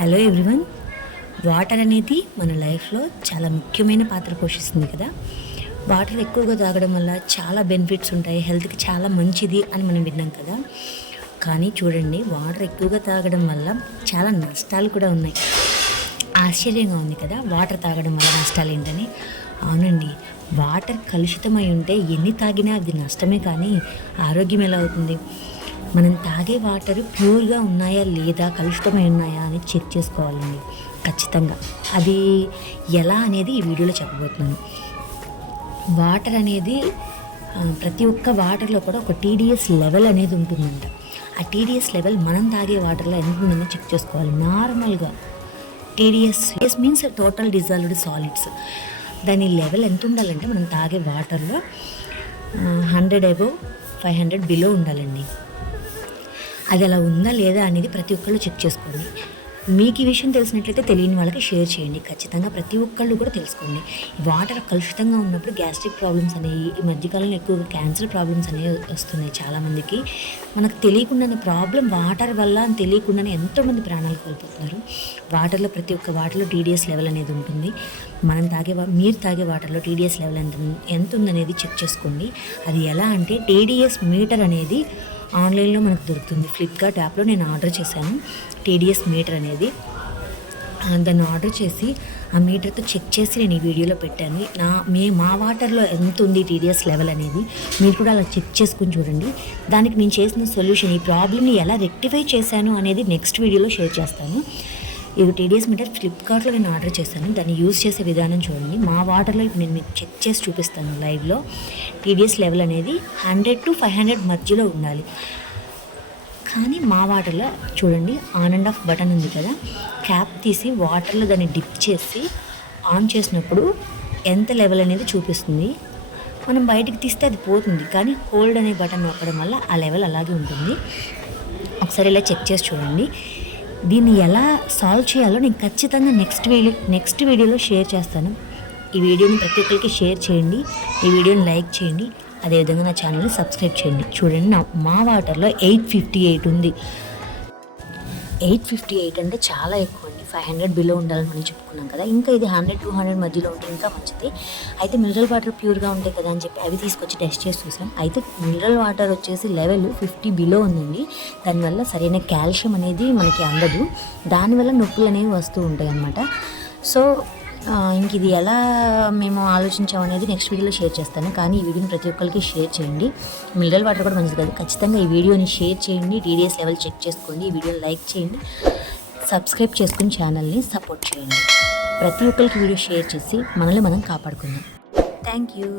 Hello everyone. Water అనేది మన లైఫ్లో చాలా ముఖ్యమైన పాత్ర పోషిస్తుంది కదా. వాటర్ ఎక్కువగా తాగడం వల్ల చాలా బెనిఫిట్స్ ఉంటాయి హెల్త్కి చాలా మంచిది అని మనం విన్నాం కదా. కానీ చూడండి వాటర్ ఎక్కువగా తాగడం వల్ల చాలా నష్టాలు కూడా ఉన్నాయి. ఆశ్చర్యంగా ఉంది కదా వాటర్ తాగడం వల్ల నష్టాలు ఏంటని. అవునండి వాటర్ కలుషితమై ఉంటే ఎన్ని తాగినా అది నష్టమే కానీ ఆరోగ్యం ఎలా అవుతుంది? మనం తాగే వాటర్ ప్యూర్గా ఉన్నాయా లేదా కలుషితమై ఉన్నాయా అని చెక్ చేసుకోవాలండి. ఖచ్చితంగా. అది ఎలా అనేది ఈ వీడియోలో చెప్పబోతున్నాను. వాటర్ అనేది ప్రతి ఒక్క వాటర్లో కూడా ఒక టీడీఎస్ లెవెల్ అనేది ఉంటుందంట. ఆ టీడీఎస్ లెవెల్ మనం తాగే వాటర్లో ఎంత ఉందని చెక్ చేసుకోవాలి. నార్మల్గా TDS TDS means total dissolved solids. దాని లెవెల్ ఎంత ఉండాలంటే మనం తాగే వాటర్లో hundred above five hundred below ఉండాలండి. అది అలా ఉందా లేదా అనేది ప్రతి ఒక్కళ్ళు చెక్ చేసుకోండి. మీకు ఈ విషయం తెలిసినట్లయితే తెలియని వాళ్ళకి షేర్ చేయండి. ఖచ్చితంగా ప్రతి ఒక్కళ్ళు కూడా తెలుసుకోండి. వాటర్ కలుషితంగా ఉన్నప్పుడు గ్యాస్ట్రిక్ ప్రాబ్లమ్స్ అనేవి ఈ మధ్యకాలంలో ఎక్కువగా క్యాన్సర్ ప్రాబ్లమ్స్ అనేవి వస్తున్నాయి చాలామందికి. మనకు తెలియకుండానే ప్రాబ్లం వాటర్ వల్ల అని తెలియకుండానే ఎంతోమంది ప్రాణాలు కోల్పోతున్నారు. వాటర్లో ప్రతి ఒక్క వాటర్లో టీడీఎస్ లెవెల్ అనేది ఉంటుంది. మనం తాగే మీరు తాగే వాటర్లో టీడీఎస్ లెవెల్ ఎంత ఎంత ఉందనేది చెక్ చేసుకోండి. అది ఎలా అంటే టీడీఎస్ మీటర్ అనేది ఆన్లైన్లో మనకు దొరుకుతుంది. ఫ్లిప్కార్ట్ యాప్లో నేను ఆర్డర్ చేశాను. టీడీఎస్ మీటర్ అనేది. దాన్ని ఆర్డర్ చేసి ఆ మీటర్తో చెక్ చేసి నేను ఈ వీడియోలో పెట్టాను. నా మే మా వాటర్లో ఎంత ఉంది టీడీఎస్ లెవెల్ అనేది? మీరు కూడా అలా చెక్ చేసుకుని చూడండి. దానికి నేను చేసిన సొల్యూషన్ ఈ ప్రాబ్లమ్ని ఎలా రెక్టిఫై చేశాను అనేది నెక్స్ట్ వీడియోలో షేర్ చేస్తాను. ఇది టీడీఎస్ మీటర్ ఫ్లిప్కార్ట్లో నేను ఆర్డర్ చేశాను. దాన్ని యూజ్ చేసే విధానం చూడండి. మా వాటర్లో ఇప్పుడు నేను మీకు చెక్ చేసి చూపిస్తాను లైవ్లో. టీడీఎస్ లెవెల్ అనేది హండ్రెడ్ టు ఫైవ్ హండ్రెడ్ మధ్యలో ఉండాలి. కానీ మా వాటర్లో చూడండి ఆన్ అండ్ ఆఫ్ బటన్ ఉంది కదా. క్యాప్ తీసి వాటర్లో దాన్ని డిప్ చేసి ఆన్ చేసినప్పుడు ఎంత లెవెల్ అనేది చూపిస్తుంది. మనం బయటికి తీస్తే అది పోతుంది. కానీ హోల్డ్ అనే బటన్ నొక్కడం వల్ల ఆ లెవెల్ అలాగే ఉంటుంది. ఒకసారి ఇలా చెక్ చేసి చూడండి. దీన్ని ఎలా సాల్వ్ చేయాలో నేను ఖచ్చితంగా నెక్స్ట్ వీడియో నెక్స్ట్ వీడియోలో షేర్ చేస్తాను. ఈ వీడియోని ప్రతి ఒక్కరికి షేర్ చేయండి. ఈ వీడియోని లైక్ చేయండి. అదేవిధంగా నా ఛానల్ని సబ్స్క్రైబ్ చేయండి. చూడండి నా మా వాటర్లో ఎయిట్ ఫిఫ్టీ ఎయిట్ ఉంది. ఎయిట్ ఫిఫ్టీ ఎయిట్ అంటే చాలా ఎక్కువ. ఫైవ్ హండ్రెడ్ బిలో ఉండాలని మనం చెప్పుకున్నాం కదా. ఇంకా ఇది హండ్రెడ్ టూ హండ్రెడ్ మధ్యలో ఉంటే ఇంకా మంచిది. అయితే మినరల్ వాటర్ ప్యూర్గా ఉంటాయి కదా అని చెప్పి అవి తీసుకొచ్చి టెస్ట్ చేసి చూసాం. అయితే మినరల్ వాటర్ వచ్చేసి లెవెల్ ఫిఫ్టీ బిలో ఉందండి. దానివల్ల సరైన కాల్షియం అనేది మనకి అందదు. దానివల్ల నొప్పులు అనేవి వస్తూ ఉంటాయి అన్నమాట. సో ఇంక ఇది ఎలా మేము ఆలోచించాం అనేది నెక్స్ట్ వీడియోలో షేర్ చేస్తాను. కానీ ఈ వీడియోని ప్రతి ఒక్కరికి షేర్ చేయండి. మినరల్ వాటర్ కూడా మంచిది కాదు. ఖచ్చితంగా ఈ వీడియోని షేర్ చేయండి. టీడీఎస్ లెవెల్ చెక్ చేసుకోండి. ఈ వీడియోని లైక్ చేయండి. సబ్స్క్రైబ్ చేసుకుని ఛానల్ని సపోర్ట్ చేయండి. ప్రతి ఒక్కరికి వీడియో షేర్ చేసి మనల్ని మనం కాపాడుకుందాం. Thank you.